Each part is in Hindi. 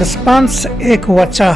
दशपांश एक वाचा।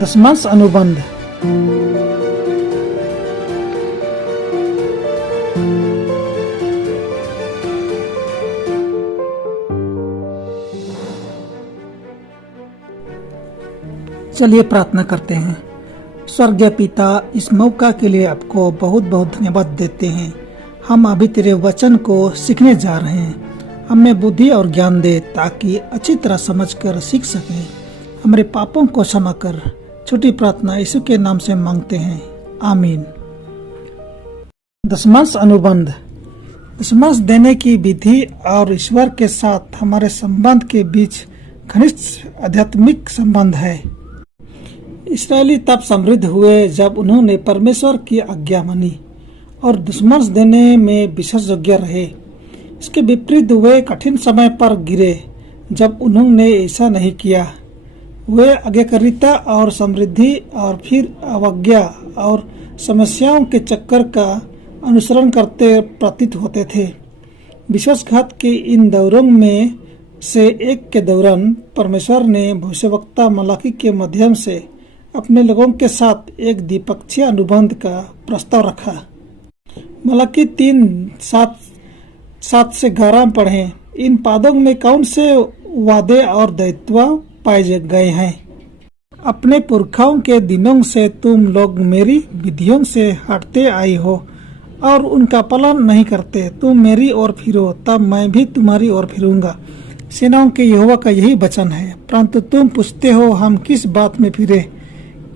दशमांश अनुबंध। चलिए प्रार्थना करते हैं। स्वर्गीय पिता, इस मौका के लिए आपको बहुत बहुत धन्यवाद देते हैं। हम अभी तेरे वचन को सीखने जा रहे हैं। हमें बुद्धि और ज्ञान दे ताकि अच्छी तरह समझकर सीख सकें। हमारे पापों को क्षमा कर। छोटी प्रार्थना यीशु के नाम से मांगते हैं, आमीन। दशमांश अनुबंध। दशमांश देने की विधि और ईश्वर के साथ हमारे संबंध के बीच घनिष्ठ आध्यात्मिक संबंध है। इस्राएली तब समृद्ध हुए जब उन्होंने परमेश्वर की आज्ञा मानी और दशमांश देने में विशेषज्ञ रहे। इसके विपरीत वे कठिन समय पर गिरे जब उन्होंने ऐसा नहीं किया। वे आज्ञाकारिता और समृद्धि और फिर अवज्ञा और समस्याओं के चक्कर का अनुसरण करते प्रतीत होते थे। विश्वासघात के इन दौरों में से एक के दौरान परमेश्वर ने भविष्यवक्ता मलाकी के माध्यम से अपने लोगों के साथ एक द्विपक्षीय अनुबंध का प्रस्ताव रखा। मलाकी 3:7 से 11 पढ़ें। इन पादों में कौन से वादे और दायित्व पाए गए हैं? अपने पुरखाओं के दिनों से तुम लोग मेरी विधियों से हटते आई हो और उनका पालन नहीं करते। तुम मेरी ओर फिरो, तब मैं भी तुम्हारी ओर फिरूंगा। सेनाओं के यहोवा का यही वचन है। परंतु तुम पूछते हो, हम किस बात में फिरे?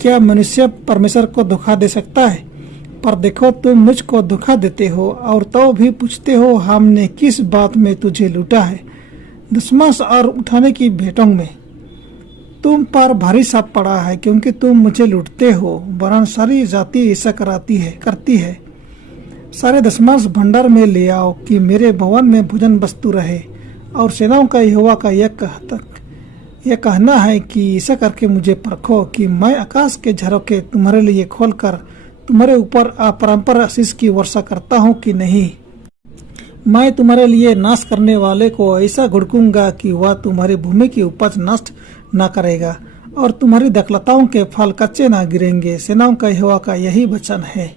क्या मनुष्य परमेश्वर को धोखा दे सकता है? पर देखो, तुम मुझको धोखा देते हो और तो भी पूछते हो, हमने किस बात में तुझे लूटा है? दशमांश और उठाने की भेंटों में। तुम पर भारी साप पड़ा है क्योंकि तुम मुझे लूटते हो। वरन सारी जाति ऐसा करती है। सारे दशमांश भंडार में ले आओ कि मेरे भवन में भोजन वस्तु रहे। और सेनाओं का यहोवा का यह कहना है कि ऐसा करके मुझे परखो कि मैं आकाश के झरोखे तुम्हारे लिए खोलकर तुम्हारे ऊपर अपरंपर आशीष की वर्षा करता हूँ कि नहीं। मैं तुम्हारे लिए नाश करने वाले को ऐसा घुड़कूंगा कि वह तुम्हारी भूमि की उपज नष्ट न करेगा और तुम्हारी दखलताओं के फल कच्चे न गिरेंगे। सेनाओं का यहोवा का यही वचन है।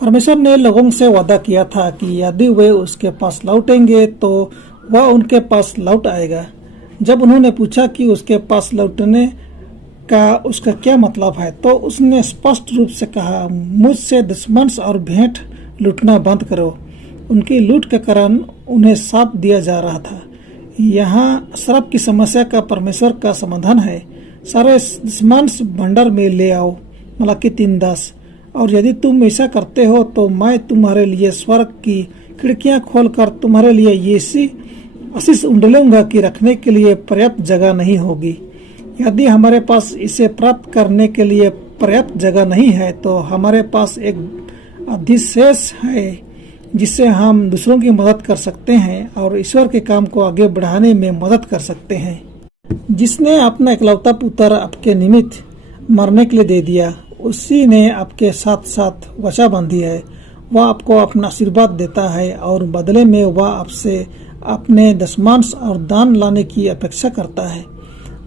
परमेश्वर ने लोगों से वादा किया था कि यदि वे उसके पास लौटेंगे तो वह उनके पास लौट आएगा। जब उन्होंने पूछा कि उसके पास लौटने का उसका क्या मतलब है, तो उसने स्पष्ट रूप से कहा, मुझसे दशमांश और भेंट लूटना बंद करो। उनकी लूट के कारण उन्हें श्राप दिया जा रहा था। यहाँ श्राप की समस्या का परमेश्वर का समाधान है। सारे दशमांश भंडार में ले आओ, मलाकी 3:10। और यदि तुम ऐसा करते हो तो मैं तुम्हारे लिए स्वर्ग की खिड़कियां खोलकर तुम्हारे लिए ऐसी आशीष उंडेलूंगा कि रखने के लिए पर्याप्त जगह नहीं होगी। यदि हमारे पास इसे प्राप्त करने के लिए पर्याप्त जगह नहीं है तो हमारे पास एक अधिशेष है जिससे हम दूसरों की मदद कर सकते हैं और ईश्वर के काम को आगे बढ़ाने में मदद कर सकते हैं। जिसने अपना इकलौता पुत्र आपके निमित्त मरने के लिए दे दिया, उसी ने आपके साथ साथ वाचा बांधी है। वह आपको अपना आशीर्वाद देता है और बदले में वह आपसे अपने दशमांश और दान लाने की अपेक्षा करता है।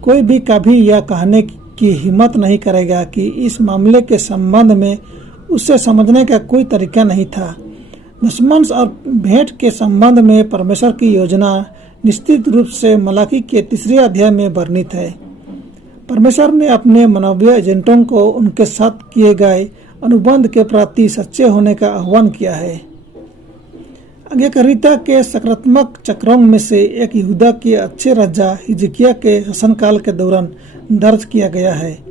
कोई भी कभी यह कहने की हिम्मत नहीं करेगा कि इस मामले के संबंध में उसे समझने का कोई तरीका नहीं था। दशमांश और भेंट के संबंध में परमेश्वर की योजना निश्चित रूप से मलाकी के 3 अध्याय में वर्णित है। परमेश्वर ने अपने मानवीय एजेंटों को उनके साथ किए गए अनुबंध के प्रति सच्चे होने का आह्वान किया है। आज्ञाकारिता के सकारात्मक चक्रों में से एक यहूदा के अच्छे राजा हिजकिय्याह के शासनकाल के दौरान दर्ज किया गया है।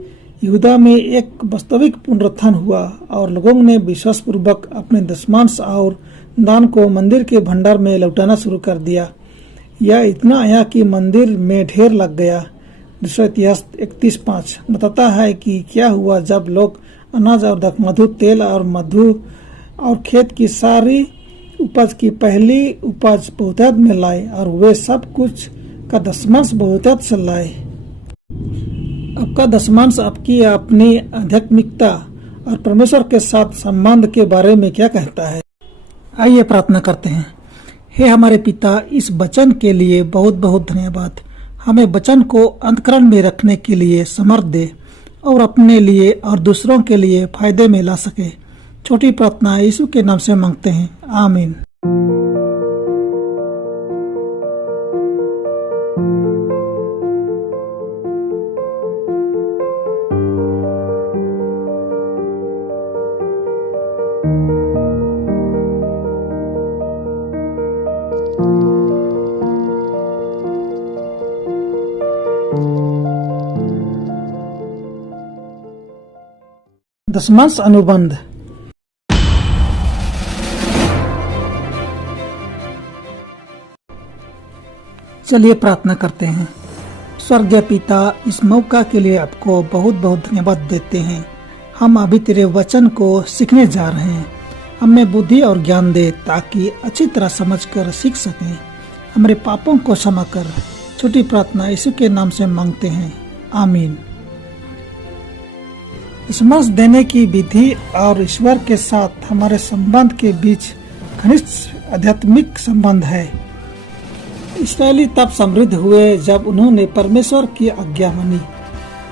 यहूदा में एक वास्तविक पुनरुत्थान हुआ और लोगों ने विश्वासपूर्वक अपने दशमांश और दान को मंदिर के भंडार में लौटाना शुरू कर दिया। यह इतना आया कि मंदिर में ढेर लग गया। दूसरा इतिहास 31:5 बताता है कि क्या हुआ जब लोग अनाज और दाखमधु, तेल और मधु और खेत की सारी उपज की पहली उपज बहुतायत में लाए और वे सब कुछ का दशमांश बहुतायत से लाए। आपका दशमांश आपकी अपनी आध्यात्मिकता और परमेश्वर के साथ संबंध के बारे में क्या कहता है? आइए प्रार्थना करते हैं। हे हमारे पिता, इस वचन के लिए बहुत बहुत धन्यवाद। हमें वचन को अंतःकरण में रखने के लिए समर्थ दे और अपने लिए और दूसरों के लिए फायदे में ला सके। छोटी प्रार्थना यीशु के नाम से मांगते हैं, आमीन। दशमांश अनुबंध। चलिए प्रार्थना करते हैं। स्वर्गीय पिता, इस मौका के लिए आपको बहुत बहुत धन्यवाद देते हैं। हम अभी तेरे वचन को सीखने जा रहे हैं। हमें बुद्धि और ज्ञान दे ताकि अच्छी तरह समझकर सीख सकें। हमारे पापों को क्षमा कर। छोटी प्रार्थना यीशु के नाम से मांगते हैं, आमीन। दशमांश देने की विधि और ईश्वर के साथ हमारे संबंध के बीच घनिष्ठ आध्यात्मिक संबंध है। इस्राएली तब समृद्ध हुए जब उन्होंने परमेश्वर की आज्ञा मानी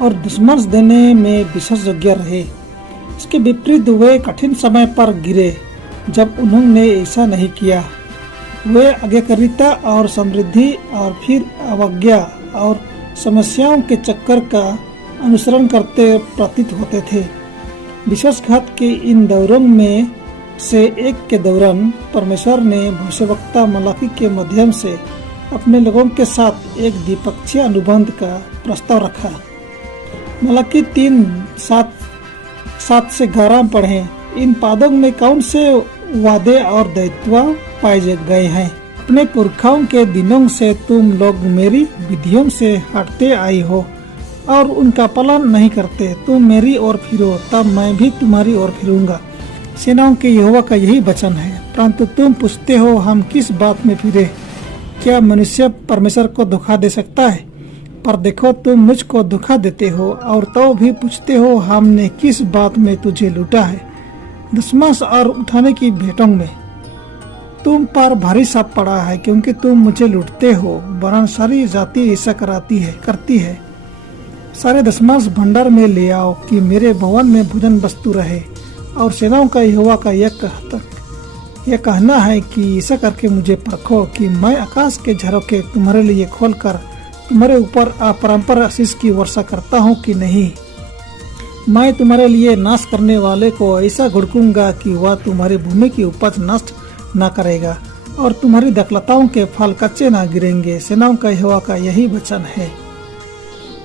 और दशमांश देने में विशेषज्ञ रहे। इसके विपरीत वे कठिन समय पर गिरे जब उन्होंने ऐसा नहीं किया। वे आज्ञाकारिता और समृद्धि और फिर अवज्ञा और समस्याओं के चक्कर का अनुसरण करते प्रतीत होते थे। विश्वासघात के इन दौरों में से एक के दौरान परमेश्वर ने भविष्यवक्ता मलाकी के माध्यम से अपने लोगों के साथ एक द्विपक्षीय अनुबंध का प्रस्ताव रखा। मलाकी 3:7-11 पढ़ें। इन पादों में कौन से वादे और दायित्व पाए गए हैं? अपने पुरखाओं के दिनों से तुम लोग मेरी विधियों से हटते आई हो और उनका पालन नहीं करते। तुम मेरी ओर फिरो, तब मैं भी तुम्हारी ओर फिरूंगा। सेनाओं के यहोवा का यही वचन है। परंतु तुम पूछते हो, हम किस बात में फिरे? क्या मनुष्य परमेश्वर को धोखा दे सकता है? पर देखो, तुम मुझको धोखा देते हो और तो भी पूछते हो, हमने किस बात में तुझे लूटा है? दशमांश और उठाने की भेंटों में तुम पर भारी साप पड़ा है, क्योंकि तुम मुझे लूटते हो। वरन सारी जाति ऐसा करती है। सारे दशमांश भंडार में ले आओ कि मेरे भवन में भोजन वस्तु रहे। और सेनाओं का यहोवा का यह कहना है कि ऐसा करके मुझे परखो कि मैं आकाश के झरोखे तुम्हारे लिए खोलकर तुम्हारे ऊपर अपरंपर आशीष की वर्षा करता हूँ कि नहीं। मैं तुम्हारे लिए नाश करने वाले को ऐसा घुड़कूंगा कि वह तुम्हारी भूमि की उपज नष्ट न करेगा और तुम्हारी दखलताओं के फल कच्चे न गिरेंगे। सेनाओं का यहोवा का यही वचन है।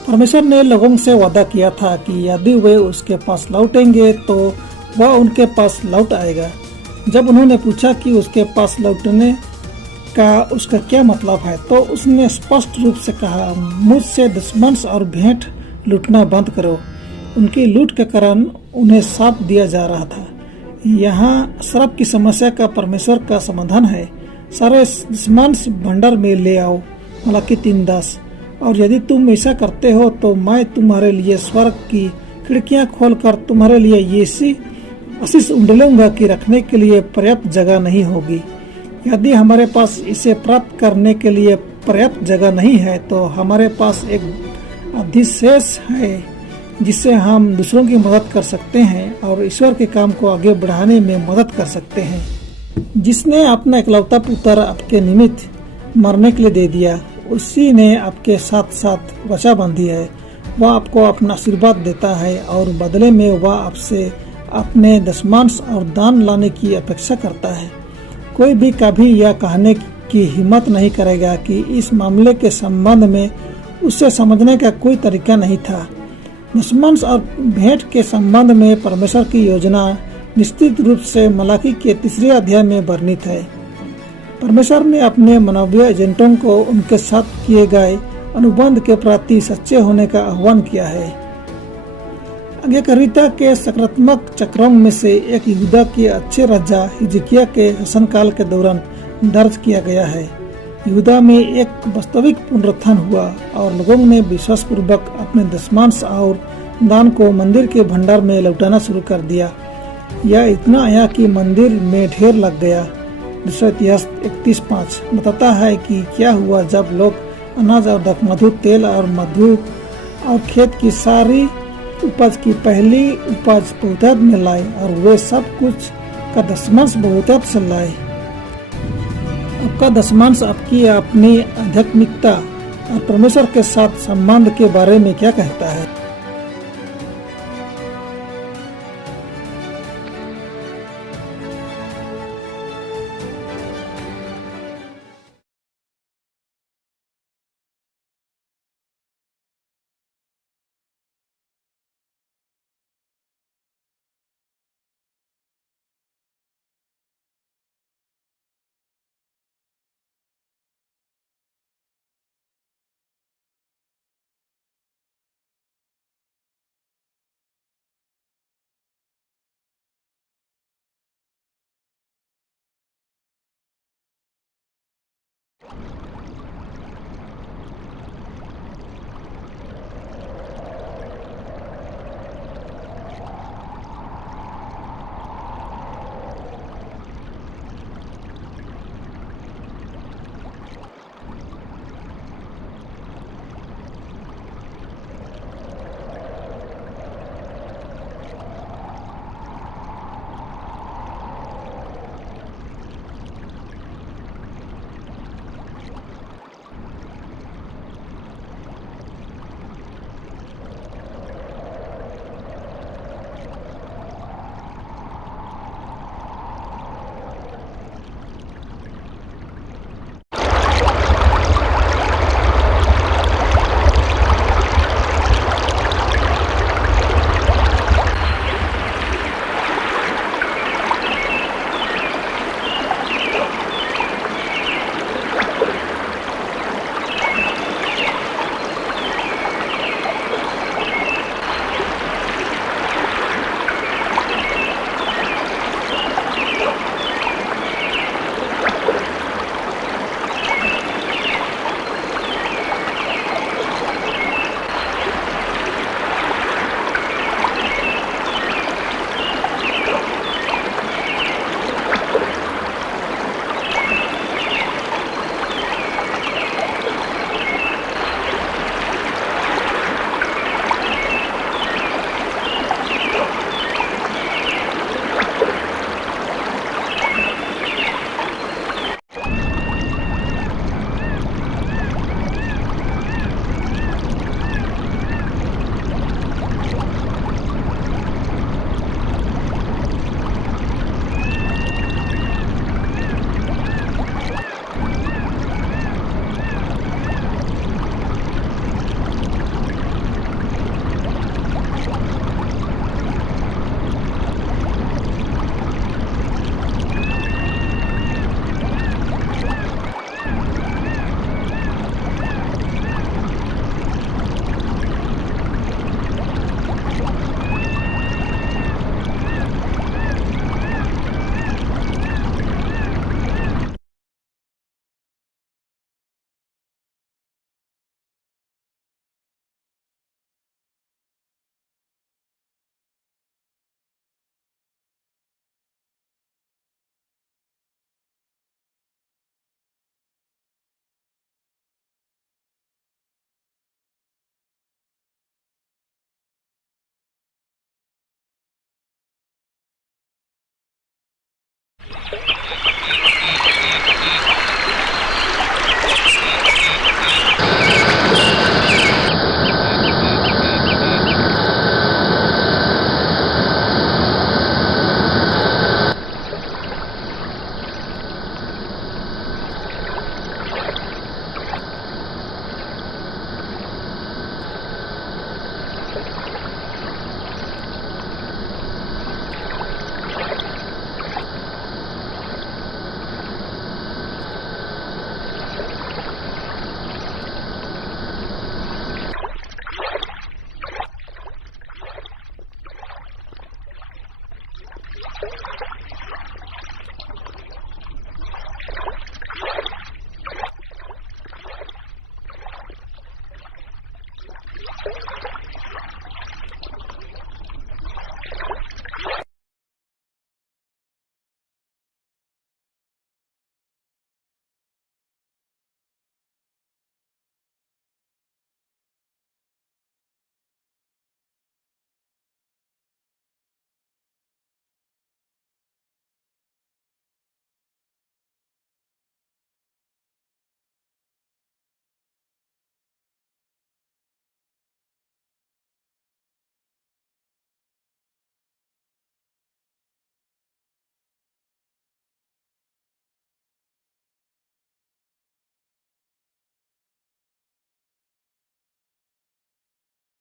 परमेश्वर ने लोगों से वादा किया था कि यदि वे उसके पास लौटेंगे तो वह उनके पास लौट आएगा। जब उन्होंने पूछा कि उसके पास लौटने का उसका क्या मतलब है, तो उसने स्पष्ट रूप से कहा, मुझसे दशमांश और भेंट लूटना बंद करो। उनकी लूट के कारण उन्हें श्राप दिया जा रहा था। यहाँ श्राप की समस्या का परमेश्वर का समाधान है। सारे दशमांश भंडार में ले आओ, मलाकी 3:10। और यदि तुम ऐसा करते हो तो मैं तुम्हारे लिए स्वर्ग की खिड़कियां खोलकर तुम्हारे लिए ऐसी आशीष उंडेलूंगा कि रखने के लिए पर्याप्त जगह नहीं होगी। यदि हमारे पास इसे प्राप्त करने के लिए पर्याप्त जगह नहीं है तो हमारे पास एक अधिशेष है जिससे हम दूसरों की मदद कर सकते हैं और ईश्वर के काम को आगे बढ़ाने में मदद कर सकते हैं। जिसने अपना इकलौता पुत्र आपके निमित्त मरने के लिए दे दिया, उसी ने आपके साथ साथ वचा बांधी है। वह आपको अपना आशीर्वाद देता है और बदले में वह आपसे अपने दशमांश और दान लाने की अपेक्षा करता है। कोई भी कभी यह कहने की हिम्मत नहीं करेगा कि इस मामले के संबंध में उसे समझने का कोई तरीका नहीं था। दशमांश और भेंट के संबंध में परमेश्वर की योजना निश्चित रूप से मलाकी के 3 अध्याय में वर्णित है। परमेश्वर ने अपने मानवीय एजेंटों को उनके साथ किए गए अनुबंध के प्रति सच्चे होने का आह्वान किया है। आज्ञाकारिता के सकारात्मक चक्रों में से एक यहूदा के अच्छे राजा हिजकिय्याह के शासनकाल के दौरान दर्ज किया गया है। यहूदा में एक वास्तविक पुनरुत्थान हुआ और लोगों ने विश्वासपूर्वक अपने दशमांश और दान को मंदिर के भंडार में लौटाना शुरू कर दिया। यह इतना आया कि मंदिर में ढेर लग गया। दूसरा इतिहास 31:5 बताता है कि क्या हुआ जब लोग अनाज और दाखमधु, तेल और मधु और खेत की सारी उपज की पहली उपज बहुतायत में लाए और वे सब कुछ का दशमांश बहुतायत से लाए। आपका दशमांश आपकी अपनी आध्यात्मिकता और परमेश्वर के साथ संबंध के बारे में क्या कहता है?